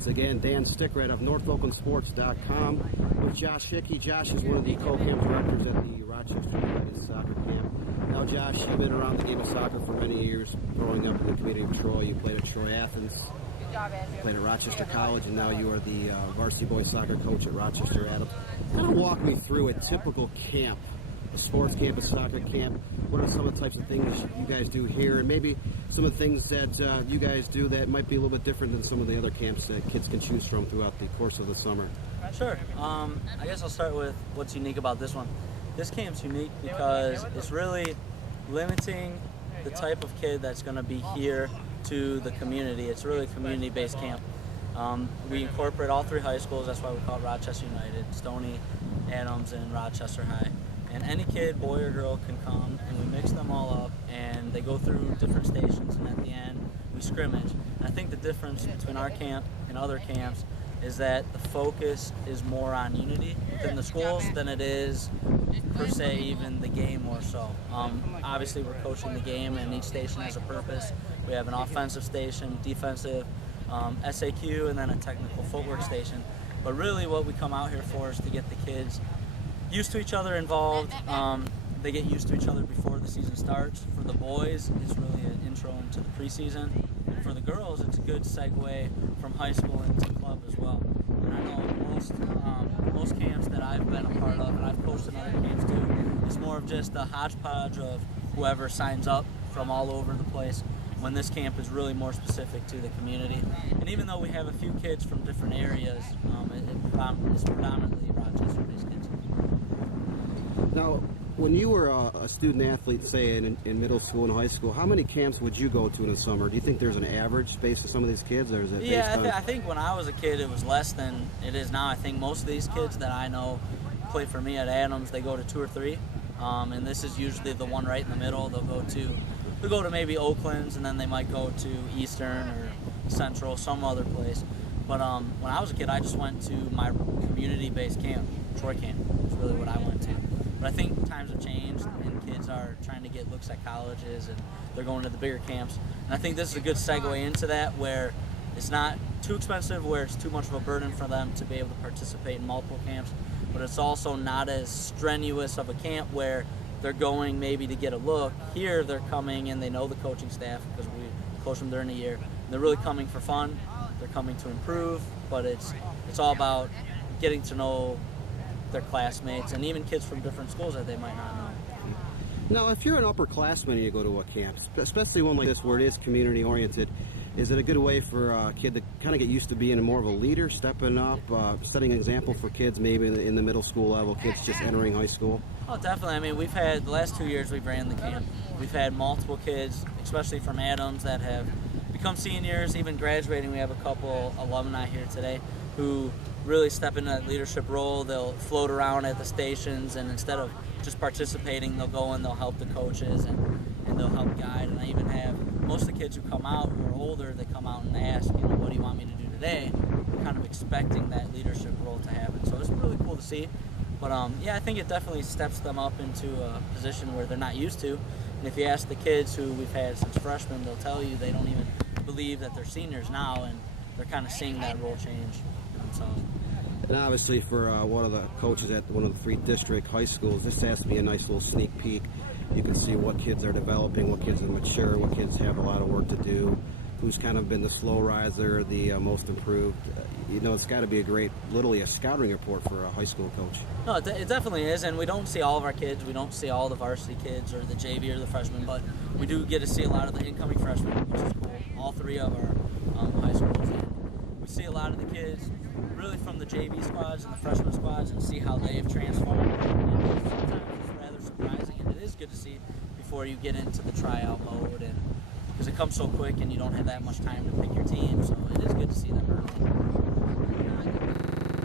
Once again, Dan Stickred of NorthOaklandSports.com with Josh Hickey. Josh is one of the co-camp directors at the Rochester United Soccer Camp. Now, Josh, you've been around the game of soccer for many years, growing up in the community of Troy. You played at Troy Athens, you played at Rochester College, and now you are the varsity boys soccer coach at Rochester Adams. Kind of walk me through a typical camp, a sports camp, a soccer camp. What are some of the types of things you guys do here, and maybe some of the things that you guys do that might be a little bit different than some of the other camps that kids can choose from throughout the course of the summer? Sure. I guess I'll start with what's unique about this one. This camp's unique because it's really limiting the type of kid that's going to be here to the community. It's really a community-based camp. We incorporate all three high schools. That's why we call it Rochester United, Stony, Adams, and Rochester High. And any kid, boy or girl, can come, and we mix them all up, and they go through different stations, and at the end, we scrimmage. And I think the difference between our camp and other camps is that the focus is more on unity within the schools than it is, per se, even the game more so. Obviously, we're coaching the game, and each station has a purpose. We have an offensive station, defensive, SAQ, and then a technical footwork station. But really what we come out here for is to get the kids used to each other, involved. They get used to each other before the season starts. For the boys, it's really an intro into the preseason. And for the girls, it's a good segue from high school into club as well. And I know most camps that I've been a part of, and I've coached in other camps too, it's more of just a hodgepodge of whoever signs up from all over the place, when this camp is really more specific to the community. And even though we have a few kids from different areas, it's predominantly Rochester-based kids. Now, when you were a student athlete, say in middle school and high school, how many camps would you go to in the summer? Do you think there's an average based on some of these kids, or is it based on... I think when I was a kid it was less than it is now. I think most of these kids that I know play for me at Adams, they go to 2 or 3, and this is usually the one right in the middle. They'll go to maybe Oakland's, and then they might go to Eastern or Central, some other place. But when I was a kid, I just went to my community-based camp, Troy camp. That's really what I went to. But I think times have changed, and kids are trying to get looks at colleges, and they're going to the bigger camps. And I think this is a good segue into that, where it's not too expensive, where it's too much of a burden for them to be able to participate in multiple camps, but it's also not as strenuous of a camp where they're going maybe to get a look. Here they're coming and they know the coaching staff because we coach them during the year. And they're really coming for fun. They're coming to improve, but it's all about getting to know their classmates and even kids from different schools that they might not know. Now, if you're an upperclassman and you go to a camp, especially one like this where it is community-oriented, is it a good way for a kid to kind of get used to being more of a leader, stepping up, setting an example for kids maybe in the middle school level, kids just entering high school? Oh, definitely. I mean, we've had, the last 2 years we've ran the camp, we've had multiple kids, especially from Adams, that have become seniors, even graduating. We have a couple alumni here today who really step into that leadership role. They'll float around at the stations, and instead of just participating, they'll go and they'll help the coaches and they'll help guide. And I even have most of the kids who come out who are older, they come out and ask, what do you want me to do today? Kind of expecting that leadership role to happen. So it's really cool to see. But I think it definitely steps them up into a position where they're not used to. And if you ask the kids who we've had since freshmen, they'll tell you they don't even believe that they're seniors now, and they're kind of seeing that role change. And obviously for one of the coaches at one of the 3 district high schools, this has to be a nice little sneak peek. You can see what kids are developing, what kids are mature, what kids have a lot of work to do, who's kind of been the slow riser, the most improved. It's got to be literally a scouting report for a high school coach. No, it definitely is, and we don't see all of our kids. We don't see all the varsity kids or the JV or the freshmen, but we do get to see a lot of the incoming freshmen, which is cool. All 3 of our high schools. We see a lot of the kids really from the JV squads and the freshman squads and see how they've transformed. And sometimes it's rather surprising, and it is good to see before you get into the tryout mode, and because it comes so quick and you don't have that much time to pick your team, so it is good to see them early.